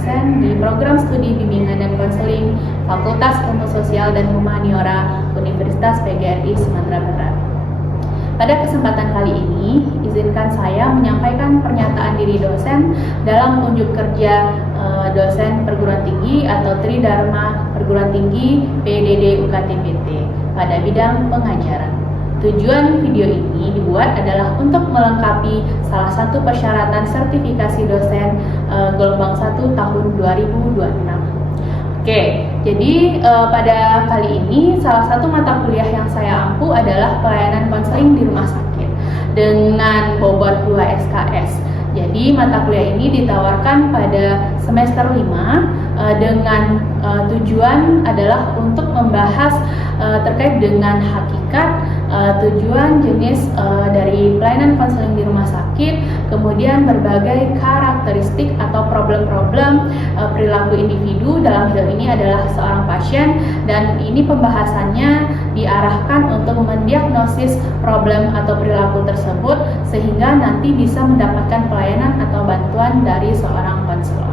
dosen di program studi bimbingan dan konseling Fakultas Ilmu Sosial dan Humaniora Universitas PGRI Sumatera Barat. Pada kesempatan kali ini, izinkan saya menyampaikan pernyataan diri dosen dalam unjuk kerja dosen perguruan tinggi atau Tridharma Perguruan Tinggi PDD UKT-PT pada bidang pengajaran. Tujuan video ini dibuat adalah untuk melengkapi salah satu persyaratan sertifikasi dosen gelombang 1 tahun 2026. Oke, jadi pada kali ini salah satu mata kuliah yang saya ampu adalah pelayanan konseling di rumah sakit dengan bobot 2 SKS. Jadi mata kuliah ini ditawarkan pada semester 5 dengan tujuan adalah untuk membahas terkait dengan hakikat, tujuan, jenis dari pelayanan konseling di rumah sakit, kemudian berbagai karakteristik atau problem-problem perilaku individu, dalam hal ini adalah seorang pasien, dan ini pembahasannya diarahkan untuk mendiagnosis problem atau perilaku tersebut sehingga nanti bisa mendapatkan pelayanan atau bantuan dari seorang konselor.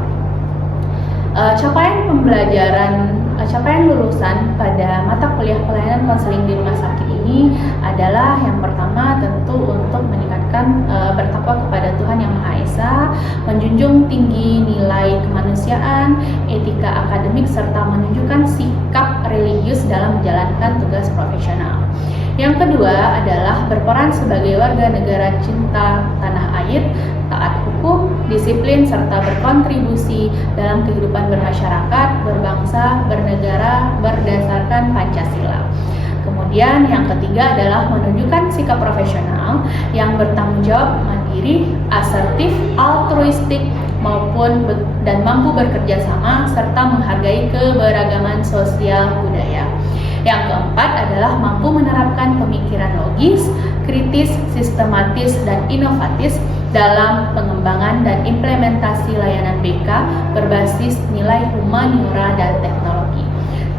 Capaian lulusan pada mata kuliah pelayanan konseling di rumah sakit ini adalah yang pertama tentu untuk meningkatkan bertakwa kepada Tuhan Yang Maha Esa, menjunjung tinggi nilai kemanusiaan, etika akademik, serta menunjukkan sikap religius dalam menjalankan tugas profesional. Yang kedua adalah berperan sebagai warga negara cinta tanah air, taat hukum, disiplin, serta berkontribusi dalam kehidupan bermasyarakat, berbangsa, bernegara berdasarkan Pancasila. Kemudian yang ketiga adalah menunjukkan sikap profesional yang bertanggung jawab, mandiri, asertif, altruistik, dan mampu bekerja sama serta menghargai keberagaman sosial budaya. Yang keempat adalah mampu menerapkan pemikiran logis, kritis, sistematis, dan inovatif dalam pengembangan dan implementasi layanan BK berbasis nilai humaniora dan teknologi.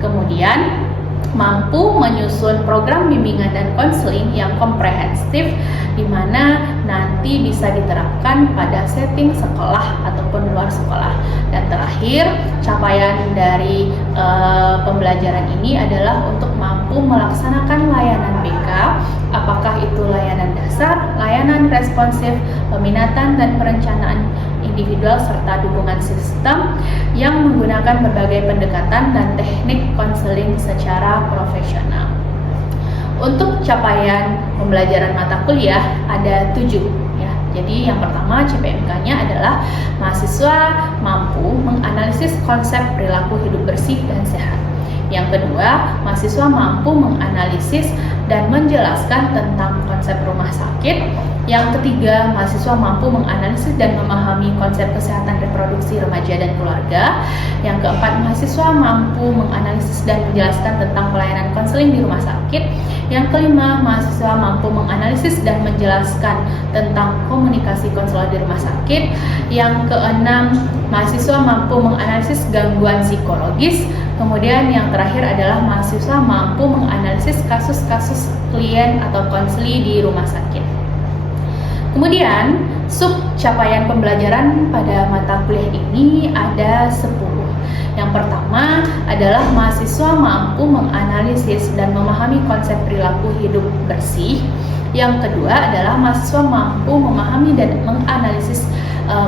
Kemudian mampu menyusun program bimbingan dan konseling yang komprehensif di mana nanti bisa diterapkan pada setting sekolah ataupun luar sekolah. Dan terakhir, capaian dari pembelajaran ini adalah untuk mampu melaksanakan layanan BK, apakah itu layanan dasar, layanan responsif, peminatan dan perencanaan individual, serta dukungan sistem yang menggunakan berbagai pendekatan dan teknik konseling secara profesional. Untuk capaian pembelajaran mata kuliah ada 7 ya. Jadi yang pertama CPMK-nya adalah mahasiswa mampu menganalisis konsep perilaku hidup bersih dan sehat. Yang kedua, mahasiswa mampu menganalisis dan menjelaskan tentang konsep rumah sakit. Yang ketiga, mahasiswa mampu menganalisis dan memahami konsep kesehatan reproduksi remaja dan keluarga. Yang keempat, mahasiswa mampu menganalisis dan menjelaskan tentang pelayanan konseling di rumah sakit. Yang kelima, mahasiswa mampu menganalisis dan menjelaskan tentang komunikasi konselor di rumah sakit. Yang keenam, mahasiswa mampu menganalisis gangguan psikologis. Kemudian yang terakhir adalah mahasiswa mampu menganalisis kasus-kasus klien atau konseli di rumah sakit. Kemudian, sub capaian pembelajaran pada mata kuliah ini ada 10. Yang pertama adalah mahasiswa mampu menganalisis dan memahami konsep perilaku hidup bersih. Yang kedua adalah mahasiswa mampu memahami dan menganalisis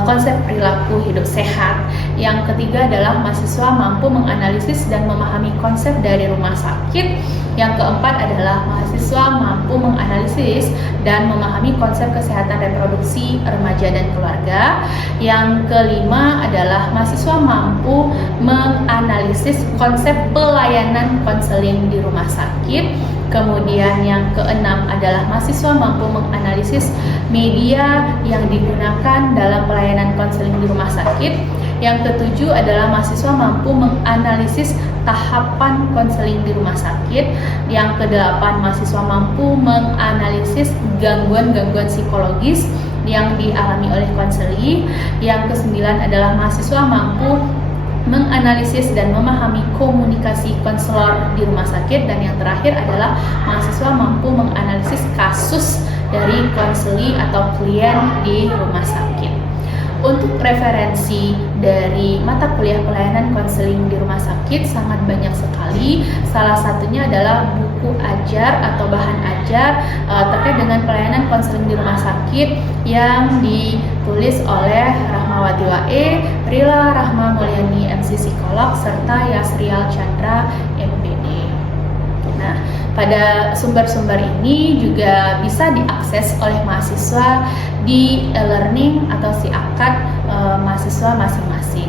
konsep perilaku hidup sehat. Yang ketiga adalah mahasiswa mampu menganalisis dan memahami konsep dari rumah sakit. Yang keempat adalah mahasiswa mampu menganalisis dan memahami konsep kesehatan reproduksi remaja dan keluarga. Yang kelima adalah mahasiswa mampu menganalisis konsep pelayanan konseling di rumah sakit. Kemudian yang keenam adalah mahasiswa mampu menganalisis media yang digunakan dalam pelayanan konseling di rumah sakit. Yang ketujuh adalah mahasiswa mampu menganalisis tahapan konseling di rumah sakit. Yang kedelapan, mahasiswa mampu menganalisis gangguan-gangguan psikologis yang dialami oleh konseli. Yang kesembilan adalah mahasiswa mampu menganalisis dan memahami komunikasi konselor di rumah sakit. Dan yang terakhir adalah mahasiswa mampu menganalisis kasus dari konseli atau klien di rumah sakit. Untuk referensi dari mata kuliah pelayanan konseling di rumah sakit sangat banyak sekali. Salah satunya adalah buku ajar atau bahan ajar terkait dengan pelayanan konseling di rumah sakit yang ditulis oleh Rahmawati Wae, Rila Rahma Mulyani MC Psikolog, serta Yasrial Chandra MPD. Nah, pada sumber-sumber ini juga bisa diakses oleh mahasiswa di e-learning atau si-akad mahasiswa masing-masing.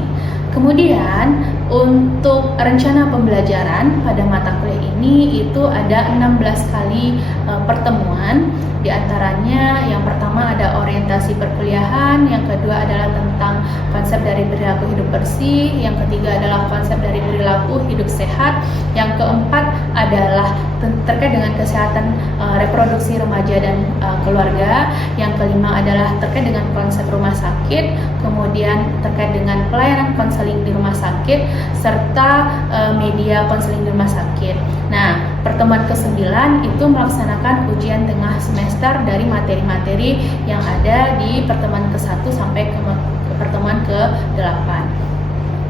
Kemudian untuk rencana pembelajaran pada mata kuliah ini itu ada 16 kali pertemuan. Di antaranya yang pertama ada orientasi perkuliahan, yang kedua adalah tentang konsep dari perilaku hidup bersih, yang ketiga adalah konsep dari perilaku hidup sehat, yang keempat adalah terkait dengan kesehatan reproduksi remaja dan keluarga, yang kelima adalah terkait dengan konsep rumah sakit, kemudian terkait dengan pelayanan konseling di rumah sakit, serta media konseling di rumah sakit. Nah, pertemuan ke-9 itu melaksanakan ujian tengah semester dari materi-materi yang ada di pertemuan ke-1 sampai ke pertemuan ke-8.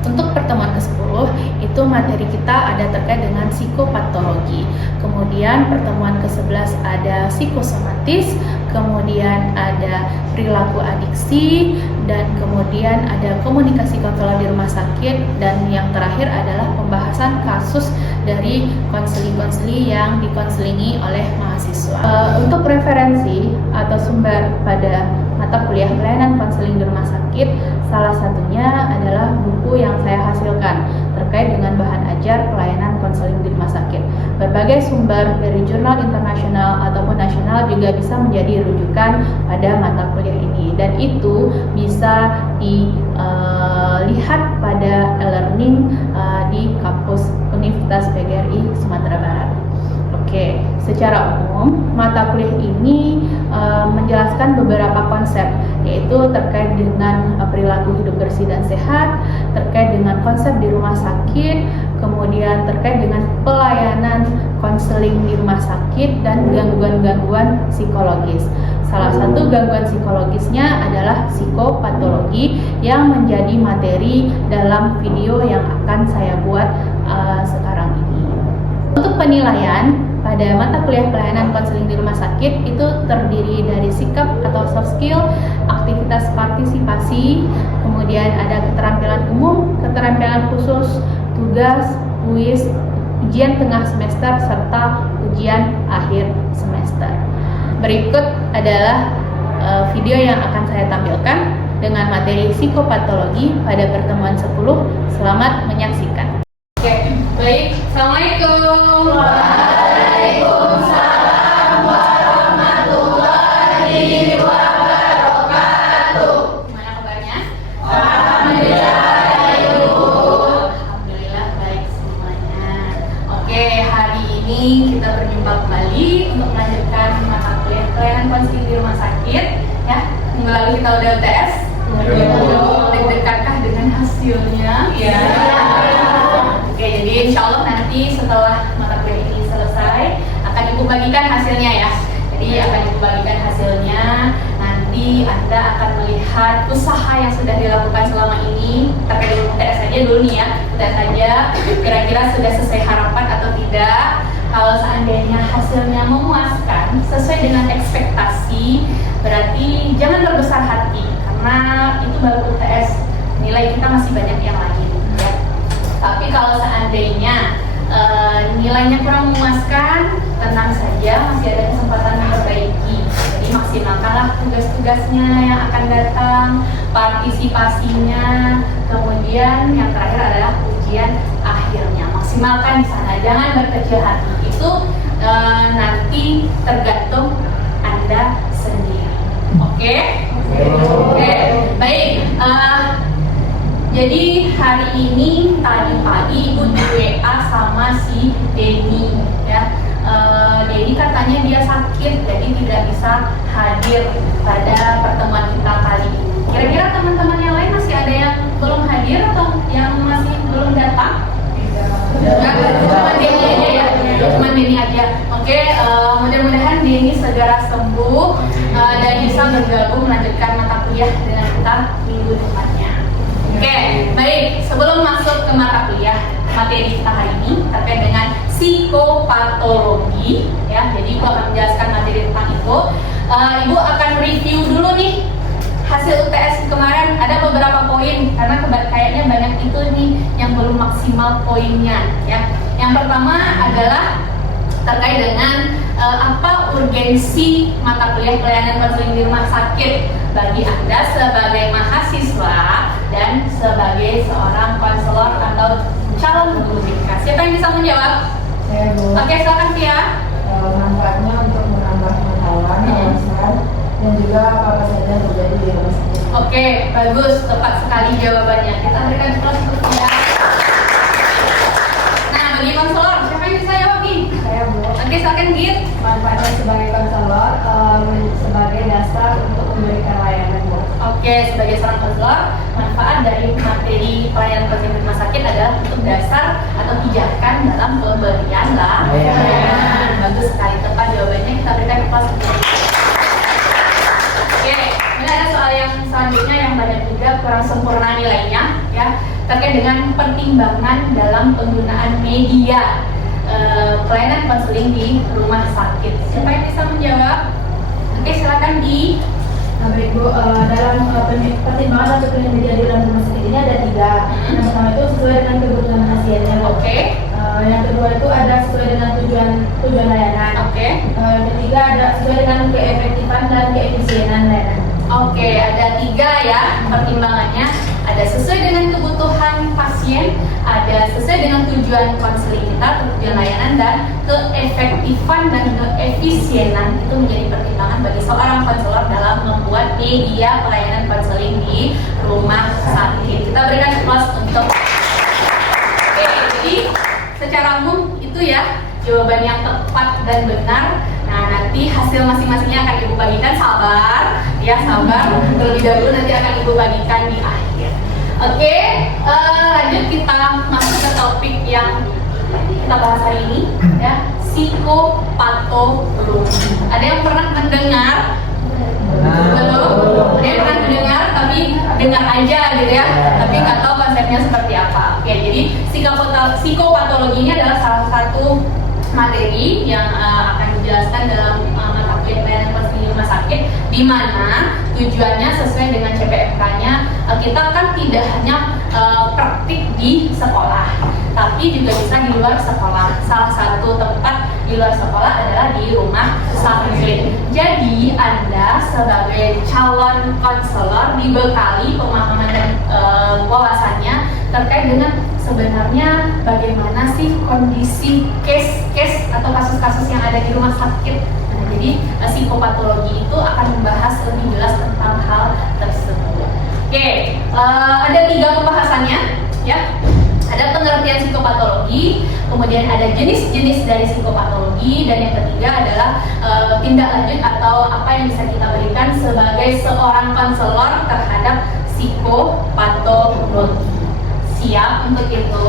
Untuk pertemuan ke-10 itu materi kita ada terkait dengan psikopatologi. Kemudian pertemuan ke-11 ada psikosomatis, kemudian ada perilaku adiksi, dan kemudian ada komunikasi konselor di rumah sakit, dan yang terakhir adalah pembahasan kasus dari konseli-konseli yang dikonselingi oleh mahasiswa. Untuk referensi atau sumber pada mata kuliah pelayanan konseling di rumah sakit, salah satunya adalah buku yang saya hasilkan terkait dengan bahan ajar pelayanan konseling di rumah sakit. Berbagai sumber dari jurnal internasional ataupun nasional juga bisa menjadi rujukan pada mata kuliah ini, dan itu bisa dilihat pada e-learning di kampus Universitas PGRI Sumatera Barat. Oke, secara umum mata kuliah ini menjelaskan beberapa konsep, yaitu terkait dengan perilaku hidup bersih dan sehat, terkait dengan konsep di rumah sakit, kemudian terkait dengan pelayanan konseling di rumah sakit, dan gangguan-gangguan psikologis. Salah satu gangguan psikologisnya adalah psikopatologi yang menjadi materi dalam video yang akan saya buat sekarang ini. Untuk penilaian pada mata kuliah pelayanan konseling di rumah sakit itu terdiri dari sikap atau soft skill, aktivitas partisipasi, kemudian ada keterampilan umum, keterampilan khusus, tugas, kuis, ujian tengah semester, serta ujian akhir semester. Berikut adalah video yang akan saya tampilkan dengan materi psikopatologi pada pertemuan 10. Selamat menyaksikan. Oke, baik. Assalamualaikum. Waalaikumsalam warahmatullahi wabarakatuh. Gimana kabarnya? Alhamdulillah, Ibu. Alhamdulillah baik semuanya. Oke, hari ini kita berjumpa kembali untuk melanjutkan mata kuliah pelayanan konseling di rumah sakit. Ya, minggu lalu kita udah UTS. Deg-degankah dengan hasilnya? Iya. Oke, jadi insya Allah nanti setelah mata kuliah ini selesai akan Ibu bagikan hasilnya ya. Jadi akan Ibu bagikan hasilnya. Nanti Anda akan melihat usaha yang sudah dilakukan selama ini terkait dengan UTS saja dulu nih ya. UTS saja kira-kira sudah sesuai harapan atau tidak. Kalau seandainya hasilnya memuaskan sesuai dengan ekspektasi, berarti jangan berbesar hati karena itu baru UTS. Nilai kita masih banyak yang lain ya. Tapi kalau seandainya nilainya kurang memuaskan, tenang saja, masih ada kesempatan memperbaiki. Jadi maksimalkanlah tugas-tugasnya yang akan datang, partisipasinya, kemudian yang terakhir adalah ujian akhirnya. Maksimalkan di sana, jangan berkecil hati. Itu nanti tergantung Anda sendiri. Oke? Oke. Baik. Jadi hari ini tadi pagi Ibu di WA sama si Denny ya. Denny katanya dia sakit jadi tidak bisa hadir pada pertemuan kita kali ini. Kira-kira teman-teman yang lain masih ada yang belum hadir atau yang masih belum datang? Cuma Denny aja ya. Cuman Denny aja. Oke, mudah-mudahan Denny segera sembuh dan bisa bergabung melanjutkan mata kuliah dengan kita minggu depannya. Oke, baik. Sebelum masuk ke mata kuliah, materi kita hari ini terkait dengan psikopatologi, ya. Jadi Ibu akan menjelaskan materi tentang itu. Ibu akan review dulu nih hasil UTS kemarin. Ada beberapa poin karena kayaknya banyak itu nih yang belum maksimal poinnya, ya. Yang pertama adalah terkait dengan apa urgensi mata kuliah pelayanan konseling di rumah sakit bagi Anda sebagai mahasiswa dan sebagai seorang konselor atau calon guru BK. Siapa yang bisa menjawab? Saya, Bu. Oke, silakan Tia. Manfaatnya untuk menambah pengetahuan, wawasan, dan juga apa saja yang terjadi di rumah sakit. Oke, bagus, tepat sekali jawabannya. Kita berikan plus untuk Tia. Nah, bagi konselor, siapa yang bisa jawab nih? Saya, Bu. Oke, silakan Git. Manfaatnya sebagai konselor, sebagai dasar untuk memberikan layanan, Bu. Oke, sebagai seorang konselor, manfaat dari materi pelayanan konseling di rumah sakit adalah untuk dasar atau pijakan dalam pemberian layanan. Bagus sekali, tepat jawabannya. Kita berikan plus. Oke, ini ada soal yang selanjutnya yang banyak juga kurang sempurna nilainya, ya, terkait dengan pertimbangan dalam penggunaan media pelayanan konseling di rumah sakit. Siapa yang bisa menjawab? Oke, silakan di. Baik, Bu, dalam pertimbangan untuk pilihan media di dalam rumah sakit ini ada 3. Yang pertama itu sesuai dengan kebutuhan pasiennya, Bu. Oke. Yang kedua itu ada sesuai dengan tujuan layanan. Oke. Yang ketiga ada sesuai dengan keefektifan dan keefisienan layanan. Oke, ada 3 ya pertimbangannya. Ada sesuai dengan kebutuhan pasien, ada sesuai dengan tujuan konseling kita, tujuan layanan, dan keefektifan dan keefisienan itu menjadi pertimbangan bagi seorang konselor dalam membuat media pelayanan konseling di rumah sakit. Kita berikan plus untuk. Oke, jadi secara umum itu ya jawaban yang tepat dan benar. Nah, nanti hasil masing-masingnya akan Ibu bagikan, sabar ya, sabar. Terlebih dahulu nanti akan Ibu bagikan di akhir. Oke, lanjut kita masuk ke topik yang kita bahas hari ini, ya, psikopatologi. Ada yang pernah mendengar? Belum? Ada yang pernah mendengar tapi dengar aja gitu ya, tapi nggak tahu konsepnya seperti apa. Oke, jadi psikopatologi ini adalah salah satu materi yang akan dijelaskan dalam mata kuliah pelayanan konseling di rumah sakit, di mana tujuannya sesuai dengan CPMK-nya. Kita kan tidak hanya praktik di sekolah, tapi juga bisa di luar sekolah. Salah satu tempat di luar sekolah adalah di rumah sakit. Jadi Anda sebagai calon konselor dibekali pemahaman dan wawasannya terkait dengan sebenarnya bagaimana sih kondisi case atau kasus-kasus yang ada di rumah sakit. Nah, jadi psikopatologi itu akan membahas lebih jelas tentang hal tersebut. Oke, ada 3 pembahasannya, ya. Ada pengertian psikopatologi, kemudian ada jenis-jenis dari psikopatologi, dan yang ketiga adalah tindak lanjut atau apa yang bisa kita berikan sebagai seorang konselor terhadap psikopatologi. Siap untuk itu?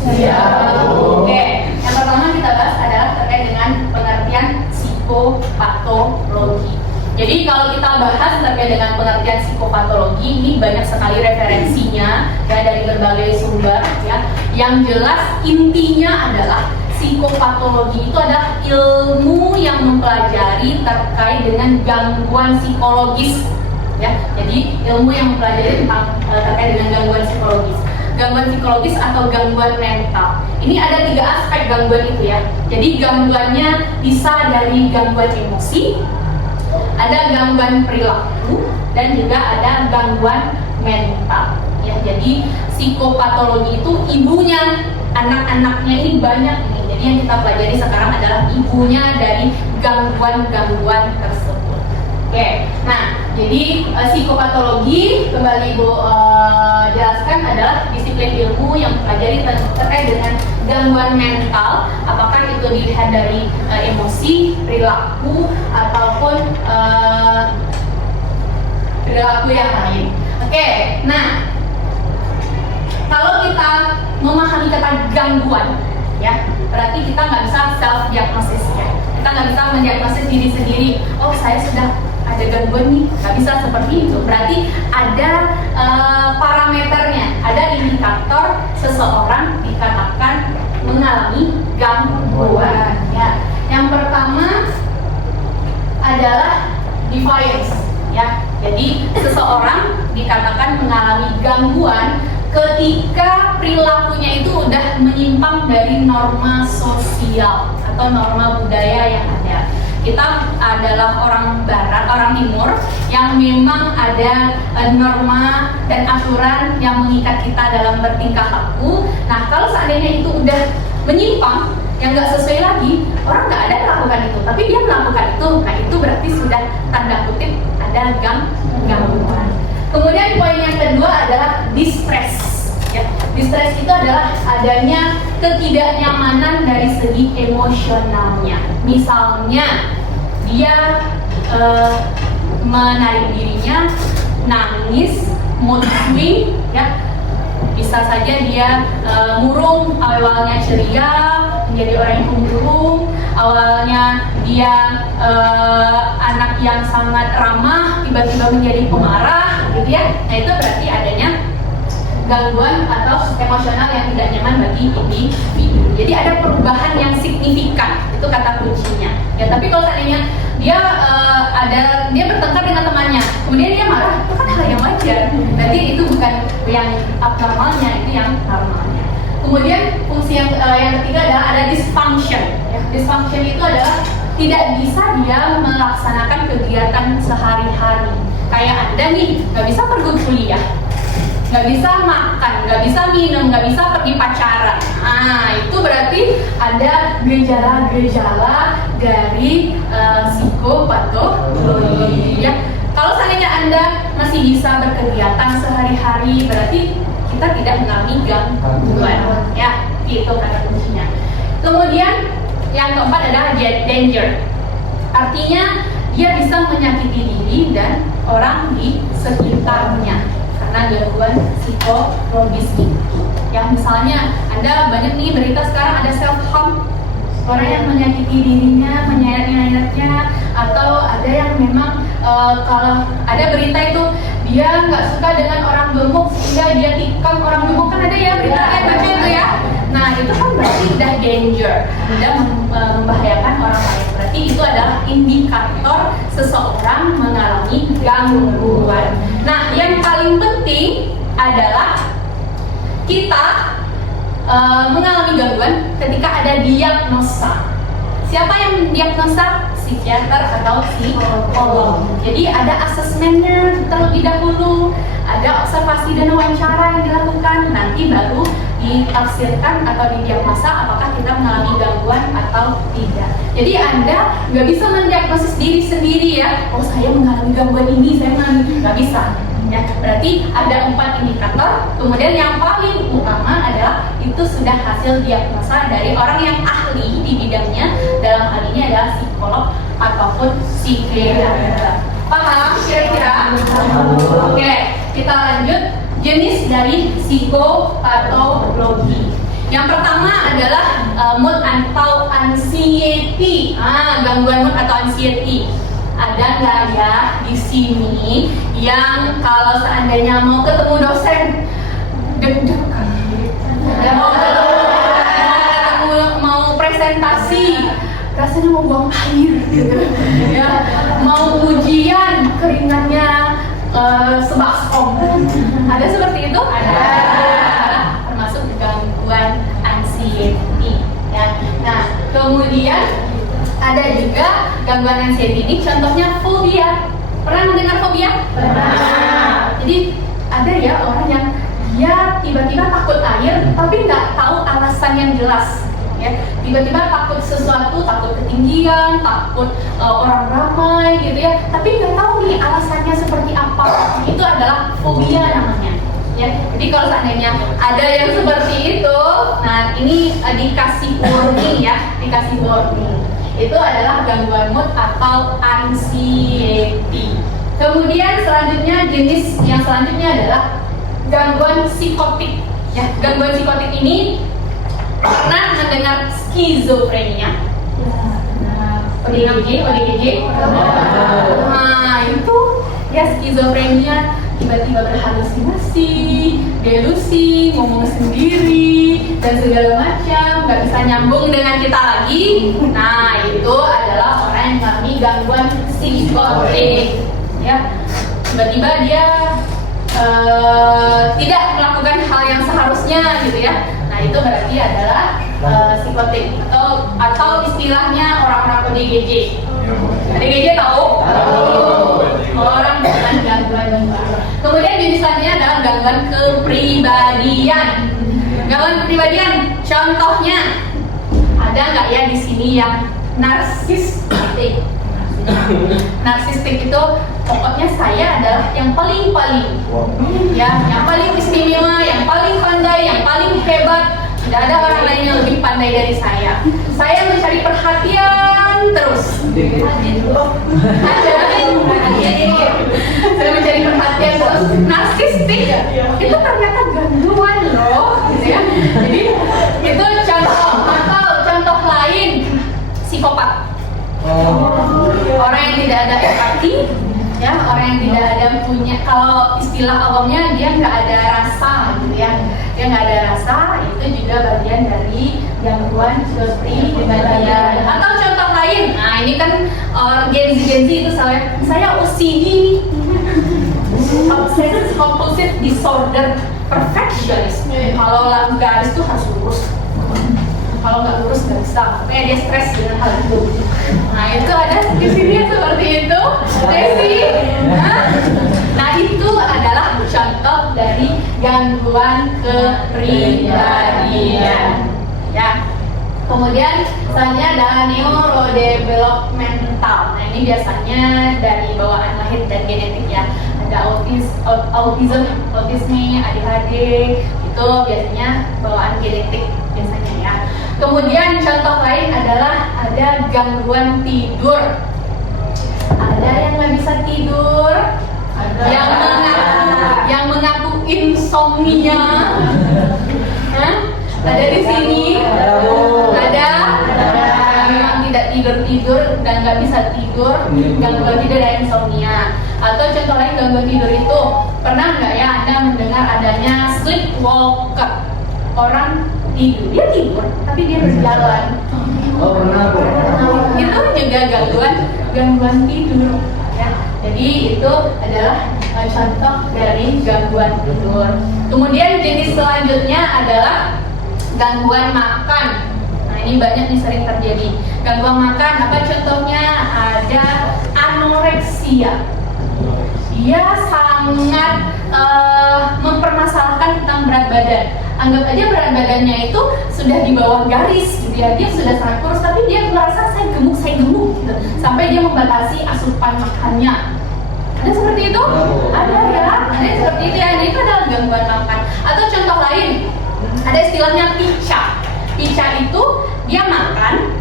Siap. Oke, yang pertama kita bahas adalah terkait dengan pengertian psikopatologi. Jadi kalau kita bahas terkait dengan pengertian psikopatologi, ini banyak sekali referensinya ya, dari berbagai sumber ya. Yang jelas intinya adalah psikopatologi itu adalah ilmu yang mempelajari terkait dengan gangguan psikologis ya. Jadi ilmu yang mempelajari tentang terkait dengan gangguan psikologis. Gangguan psikologis atau gangguan mental. Ini ada 3 aspek gangguan itu ya. Jadi gangguannya bisa dari gangguan emosi, ada gangguan perilaku, dan juga ada gangguan mental. Ya, jadi psikopatologi itu ibunya, anak-anaknya ini banyak nih. Jadi yang kita pelajari sekarang adalah ibunya dari gangguan-gangguan tersebut. Oke, nah jadi psikopatologi kembali Ibu jelaskan adalah disiplin ilmu yang mempelajari terkait dengan gangguan mental, apakah itu dilihat dari emosi, perilaku, ataupun perilaku yang lain. Oke, nah kalau kita memahami kata gangguan, ya berarti kita nggak bisa self diagnosis ya. Kita nggak bisa mendiagnosis diri sendiri. Oh, saya sudah ada gangguan nih, nggak bisa seperti itu. Berarti ada parameternya, ada indikator seseorang dikatakan mengalami gangguan. Ya, yang pertama adalah defiance. Ya, jadi seseorang dikatakan mengalami gangguan ketika perilakunya itu udah menyimpang dari norma sosial atau norma budaya yang ada. Kita adalah orang barat, orang timur yang memang ada norma dan aturan yang mengikat kita dalam bertingkah laku. Nah, kalau seandainya itu udah menyimpang, yang nggak sesuai lagi, orang nggak ada melakukan itu, tapi dia melakukan itu. Nah, itu berarti sudah tanda kutip ada gangguan. Kemudian poin yang kedua adalah distress. Ya, distress itu adalah adanya ketidaknyamanan dari segi emosionalnya. Misalnya dia menarik dirinya, nangis, mood swing, ya. Bisa saja dia murung, awalnya ceria menjadi orang yang murung, awalnya dia anak yang sangat ramah tiba-tiba menjadi pemarah, gitu ya. Nah, itu berarti adanya gangguan atau emosional yang tidak nyaman bagi individu. Jadi ada perubahan yang signifikan, itu kata kuncinya. Ya, tapi kalau seandainya dia bertengkar dengan temannya, kemudian dia marah, itu kan hal yang wajar. Berarti itu bukan yang abnormalnya, itu yang normalnya. Kemudian fungsi yang ketiga adalah ada dysfunction. Ya, dysfunction itu adalah tidak bisa dia melaksanakan kegiatan sehari-hari. Kayak Anda nih, nggak bisa pergi kuliah, nggak bisa makan, nggak bisa minum, nggak bisa pergi pacaran. Nah, itu berarti ada gejala-gejala dari psikopatologi. Ya, kalau seandainya Anda masih bisa berkegiatan sehari-hari, berarti kita tidak mengalami gangguan. Ya, itu kata kuncinya. Kemudian yang keempat adalah danger. Artinya dia bisa menyakiti diri dan orang di sekitarnya karena gangguan psikologis ini. Ya, misalnya Anda banyak nih berita sekarang ada self harm, orang yang menyakiti dirinya, menyayat-nyayatnya, atau ada yang memang kalau ada berita itu dia nggak suka dengan orang gemuk sehingga dia tikam orang gemuk, kan ada ya berita yang baca itu ya. Nah, itu kan berarti udah danger, udah membahayakan orang lain. Berarti itu adalah indikator seseorang mengalami gangguan. Nah, yang paling penting adalah kita mengalami gangguan ketika ada diagnosa. Siapa yang diagnosa? Psikiater atau psikolog. Jadi ada asesmennya terlebih dahulu, ada observasi dan wawancara yang dilakukan, nanti baru ditafsirkan atau didiagnosa apakah kita mengalami gangguan atau tidak. Jadi Anda nggak bisa mendiagnosis diri sendiri ya, oh saya mengalami gangguan ini, saya mengalami, nggak bisa. Ya, berarti ada 4 indikator. Kemudian yang paling utama adalah itu sudah hasil diagnosa dari orang yang ahli di bidangnya. Dalam hal ini adalah psikolog ataupun psikiater. Paham kira-kira? Oke, kita lanjut jenis dari psikopatologi. Yang pertama adalah mood atau anxiety. Gangguan mood atau anxiety. Ada nggak ya di sini yang kalau seandainya mau ketemu dosen deg-degan, mau presentasi rasanya mau buang air gitu ya, mau ujian keringatnya sebaskom, ada seperti itu? Ada, termasuk gangguan anxiety ya. Nah, kemudian ada juga gangguan anxiety ini, contohnya fobia. Pernah mendengar fobia? Pernah. Jadi ada ya orang yang dia tiba-tiba takut air, tapi nggak tahu alasan yang jelas. Ya, tiba-tiba takut sesuatu, takut ketinggian, takut orang ramai, gitu ya. Tapi nggak tahu nih alasannya seperti apa. Itu adalah fobia namanya. Ya, jadi kalau seandainya ada yang seperti itu, nah ini dikasih warning ya, dikasih warning. Itu adalah gangguan mood atau anxiety. Kemudian selanjutnya jenis yang selanjutnya adalah gangguan psikotik. Ya, gangguan psikotik ini pernah mendengar skizofrenia. ODGJ. Nah itu ya skizofrenia, tiba-tiba berhalusinasi, delusi, ngomong sendiri dan segala macam, nggak bisa nyambung dengan kita lagi. Nah itu adalah orang yang mengalami gangguan psikotik. Ya, tiba-tiba dia tidak melakukan hal yang seharusnya gitu ya. Nah itu berarti adalah psikotik atau istilahnya orang-orang ODGJ. ODGJ tahu? Orang dengan gangguan jiwa. Kemudian jenisnya adalah gangguan kepribadian. Gangguan kepribadian, contohnya ada nggak ya di sini yang narsistik? Narsistik itu pokoknya saya adalah yang paling ya, yang paling istimewa, yang paling pandai, yang paling hebat. Tidak ada orang lain yang lebih pandai dari saya. Saya mencari perhatian terus. Saya mencari perhatian terus. Narsistik itu ternyata gangguan loh, gitu ya. Jadi itu contoh, atau contoh lain psikopat. Orang yang tidak ada empati, ya, orang yang tidak ada punya, kalau istilah awamnya dia nggak ada rasa, gitu ya. Dia nggak ada rasa, itu juga bagian dari gangguan kepribadian. Atau contoh lain, nah ini kan Gen Z itu saya OCD, obsessive compulsive disorder, perfectionist. Kalau garis tuh harus lurus. Kalau nggak lurus nggak bisa, makanya dia stres dengan hal itu. Nah itu ada di sini seperti itu, Desi. Nah itu adalah contoh dari gangguan kepribadian. Ya. Kemudian selanjutnya ada neurodevelopmental. Nah ini biasanya dari bawaan lahir dan genetik ya. Ada autisme, ADHD, itu biasanya bawaan genetik biasanya ya. Kemudian contoh lain adalah ada gangguan tidur. Ada yang nggak bisa tidur, yang mengaku insomnia. Ada di sini. Ada memang tidak tidur dan nggak bisa tidur, gangguan tidur dan insomnia. Atau contoh lain gangguan tidur itu, pernah nggak ya Anda mendengar adanya sleepwalker? Orang tidur, dia tidur tapi dia berjalan. Oh pernah Bu. Itu juga gangguan tidur ya. Jadi itu adalah contoh dari gangguan tidur. Kemudian jenis selanjutnya adalah gangguan makan. Nah ini banyak nih sering terjadi. Gangguan makan, apa contohnya? Ada anoreksia. Dia sangat mempermasalahkan tentang berat badan. Anggap aja berat badannya itu sudah di bawah garis gitu ya. Dia sudah sangat kurus tapi dia merasa saya gemuk gitu. Sampai dia membatasi asupan makannya. Ada seperti itu? Ada ya, ada yang seperti itu ya. Ini itu adalah gangguan makan. Atau contoh lain, ada istilahnya pica. Pica itu dia makan,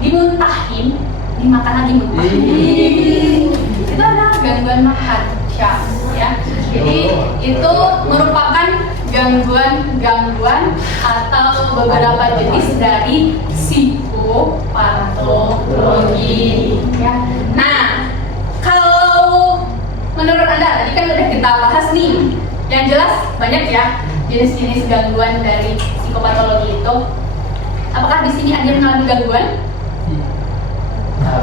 dimuntahin, dimakan lagi muntahin. Itu adalah gangguan makan, ya. Jadi itu merupakan gangguan atau beberapa jenis dari psikopatologi. Ya. Nah, kalau menurut Anda tadi kan udah kita bahas nih, yang jelas banyak ya jenis-jenis gangguan dari psikopatologi itu. Apakah di sini ada yang mengalami gangguan?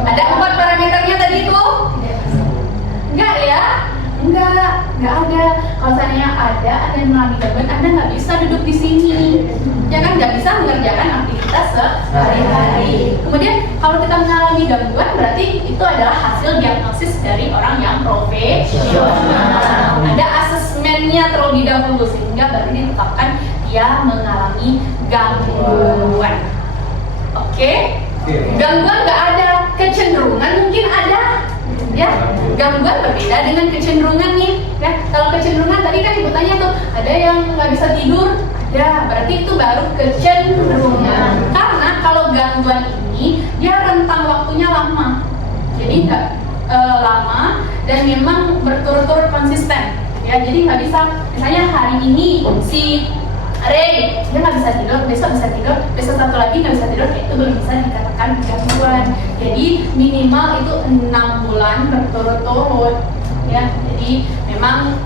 Ada 4 parameternya tadi itu? Enggak ya? Enggak ada. Kalau seandainya ada yang mengalami gangguan, Anda nggak bisa duduk di sini. Ya kan, nggak bisa mengerjakan aktivitas sehari-hari. Kemudian kalau kita mengalami gangguan, berarti itu adalah hasil diagnosis dari orang yang profesional. Ada asesmennya terlebih dahulu sehingga baru ditetapkan dia mengalami gangguan. Oke? Gangguan nggak ada, kecenderungan mungkin ada. Ya, gangguan berbeda dengan kecenderungan nih. Ya, kalau kecenderungan tadi kan ibu tanya tuh, ada yang nggak bisa tidur, ya berarti itu baru kecenderungan. Karena kalau gangguan ini dia rentang waktunya lama, jadi nggak lama dan memang berturut-turut konsisten. Ya, jadi nggak bisa misalnya hari ini si Rey, dia nggak bisa tidur, besok bisa tidur, besok satu lagi nggak bisa tidur, itu belum bisa dikatakan gangguan. Jadi minimal itu 6 bulan berturut-turut, ya. Jadi memang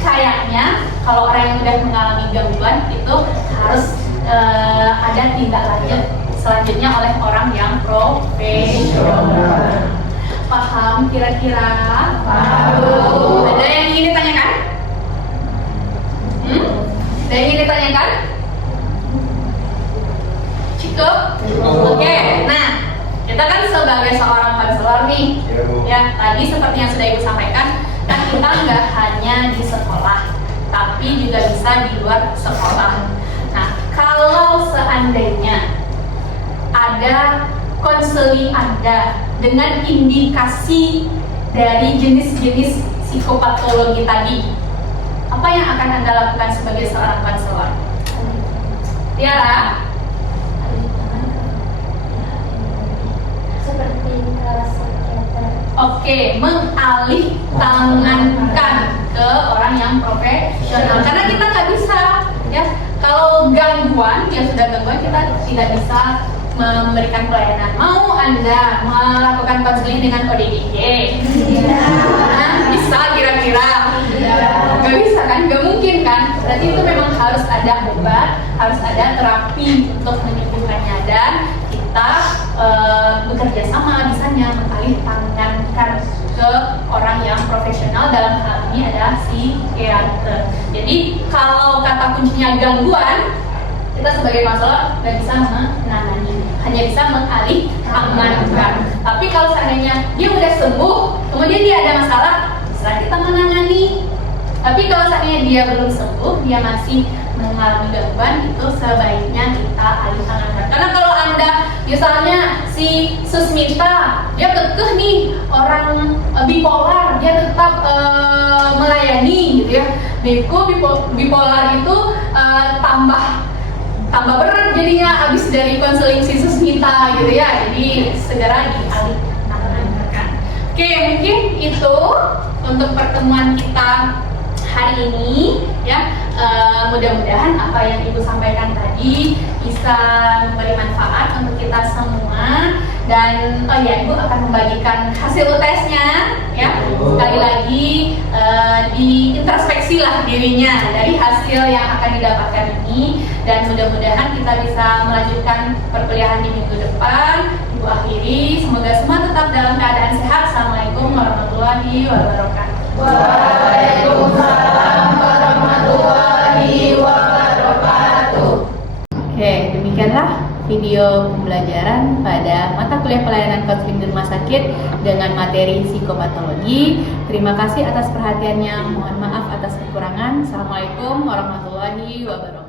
kayaknya kalau orang yang udah mengalami gangguan itu harus ada tindak lanjut selanjutnya oleh orang yang profesional. Paham kira-kira? Paham. Ada yang ingin ditanyakan? Ada yang ingin ditanyakan? Cukup? Oke, nah kita kan sebagai seorang konselor nih, ya tadi seperti yang sudah Ibu sampaikan, kan kita nggak hanya di sekolah, tapi juga bisa di luar sekolah. Nah, kalau seandainya ada konseling Anda dengan indikasi dari jenis-jenis psikopatologi tadi, apa yang akan Anda lakukan sebagai seorang konselor? Tiara? Seperti ke psikiater. Oke, mengalih tangankan ke orang yang profesional. Karena kita nggak bisa, ya. Kalau gangguan, ya sudah gangguan, kita tidak bisa memberikan pelayanan. Mau Anda melakukan konseling dengan ODGJ? Nah, bisa kira-kira? Gak bisa kan? Gak mungkin kan? Berarti itu memang harus ada obat, harus ada terapi untuk menyembuhkannya, dan kita bekerja sama bisanya mengalih tangankan ke orang yang profesional, dalam hal ini adalah psikiater. Jadi kalau kata kuncinya gangguan, kita sebagai konselor nggak bisa menangani, hanya bisa mengalih tangankan. Tapi kalau seandainya dia udah sembuh, kemudian dia ada masalah, bisa kita menangani. Tapi kalau seandainya dia belum sembuh, dia masih mengalami gangguan, itu sebaiknya kita alih tangankan. Karena kalau Anda, misalnya si Susmita, dia kekeh nih orang bipolar, dia tetap melayani gitu ya. Bipolar itu tambah berat jadinya abis dari konseling si Susmita gitu ya. Jadi segera dialih tangankan. Oke, mungkin itu untuk pertemuan kita hari ini, ya. Mudah-mudahan apa yang Ibu sampaikan tadi bisa memberi manfaat untuk kita semua. Dan oh ya, Ibu akan membagikan hasil UTS-nya, ya. Sekali lagi diintrospeksi lah dirinya dari hasil yang akan didapatkan ini, dan mudah-mudahan kita bisa melanjutkan perkuliahan di minggu depan. Ibu akhiri, semoga semua tetap dalam keadaan sehat. Assalamualaikum warahmatullahi wabarakatuh. Waalaikumsalam warahmatullahi wabarakatuh. Oke, demikianlah video pembelajaran pada mata kuliah pelayanan konseling di rumah sakit dengan materi psikopatologi. Terima kasih atas perhatiannya. Mohon maaf atas kekurangan. Assalamualaikum warahmatullahi wabarakatuh.